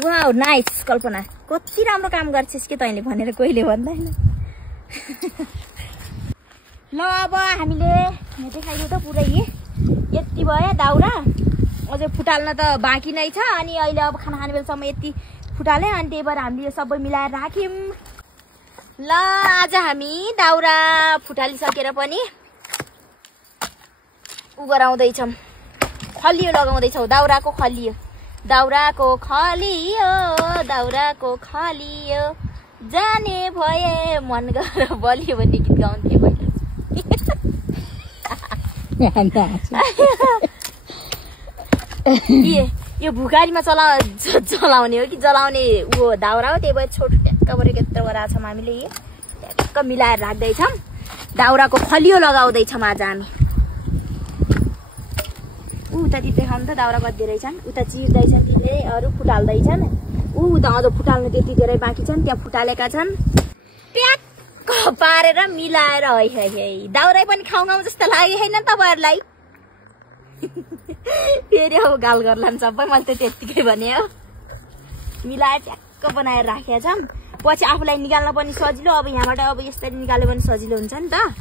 Wow nice कल्पना, कति राम्रो काम गर्छस् के तैँले भनेर कोहीले भन्दैन। ल अब हामीले यहाँ देखाइदिउँ त पुरै यति भयो दाउरा, अझै फुटाल्न त बाँकी नै छ। अनि अहिले अब खाना खाने बेलासम्म यति फुटाले, अनि त्यही भएर हामीले यो सबै मिलाएर राख्यौँ। ल आज हामी दाउरा फुटालिसकेर पनि उ गराउँदैछौँ, खलियो लगाउँदैछौँ। दाउराको खलियो, दाउराको खलियो, दाउराको खलियो, जाने भए मन गर बलियो भन्ने गीत गाउँथे पहिला। यो भुकारीमा चलाउने हो कि जलाउने ऊ दाउरा हो, त्यही भएर छोटो ट्याक्क परेको यत्रो गराएको छौँ हामीले। ट्याक्क मिलाएर राख्दैछौँ, दाउराको खलियो लगाउँदैछौँ आज हामी। उतातिर देखाउनु त दाउरा कति रहेछन्, उता चिर्दैछन् तिनीहरूले, अरू फुटाल्दैछन्। उता अझ फुटाल्नु त्यति धेरै बाँकी छन्, त्यहाँ फुटालेका छन्। ट्याक्क पारेर मिलाएर है दाउरा पनि खाउँ जस्तो लाग्यो होइन तपाईँहरूलाई? फेरि अब गाल गर्लान् सबै, मैले त त्यत्तिकै भने हो। मिलाएर ट्याक्क बनाएर राखेका छौँ, पछि आफूलाई निकाल्न पनि सजिलो। अब यहाँबाट अब यसरी निकाल्यो भने सजिलो हुन्छ नि त,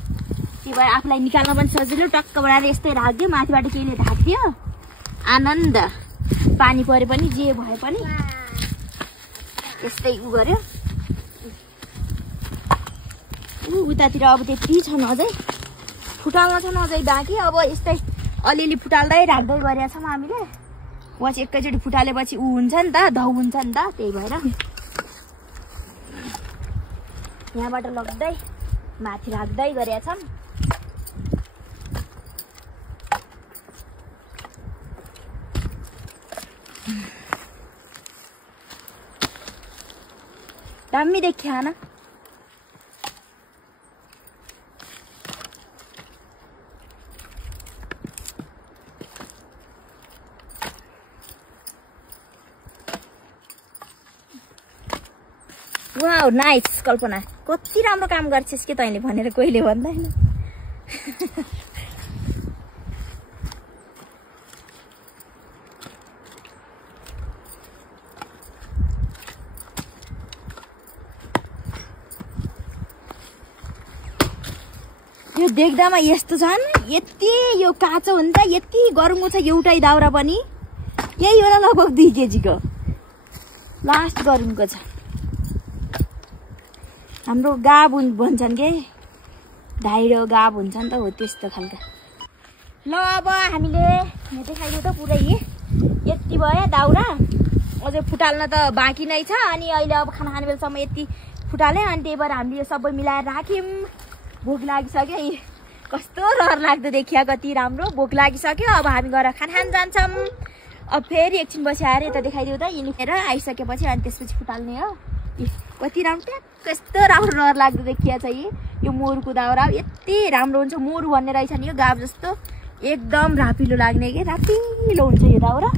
त्यही भएर आफूलाई निकाल्न पनि सजिलो। टक्क बनाएर यस्तै राखिदियो, माथिबाट केहीले ढाकिदियो, आनन्द। पानी परे पनि जे भए पनि यस्तै उ गर्यो। उतातिर अब त्यति छन्, अझै फुटाल्न छन् अझै बाँकी। अब यस्तै अलिअलि फुटाल्दै राख्दै गरेका छौँ हामीले, पछि एकैचोटि फुटालेपछि ऊ हुन्छ नि त, धौ हुन्छ नि त, त्यही भएर यहाँबाट लग्दै माथि राख्दै गरेका छौँ। दामी देखिया ना, वाउ नाइस कल्पना, कति राम्रो काम गर्छस् के तैँले भनेर कोहीले भन्दैन। यो देख्दामा यस्तो छन्, यति यो काँचो हुन्छ, यति गरुङको छ एउटै दाउरा पनि। यही होला लगभग 2 केजी को लास्ट गरुङको छ। हाम्रो गाब भन्छन् के, ढाइडो गाब हुन्छ नि त, हो त्यस्तो खालका। ल अब हामीले यहाँ देखाइदिउँ त पुरै यति भयो दाउरा, अझै फुटाल्न त बाँकी नै छ। अनि अहिले अब खाना खाने बेलासम्म यति फुटाले, अनि त्यही भएर हामीले यो सबै मिलाएर राख्यौँ। भोक लागिसक्यो, कस्तो रहर लाग्दो देखिया, कति राम्रो भोक लागिसक्यो। अब हामी गएर खाना खान जान्छौँ। अब फेरि एकछिन बसी आएर यता देखाइदिउँ त, यिनीखेर आइसकेपछि अनि त्यसपछि फुटाल्ने हो। कति राम्रो, कस्तो राम्रो रहर लाग्दो देखिया छ। यो मोरुको दाउरा यति राम्रो हुन्छ, मोरु भन्ने रहेछ नि यो गाब जस्तो, एकदम रापिलो लाग्ने के, रापिलो हुन्छ यो दाउरा।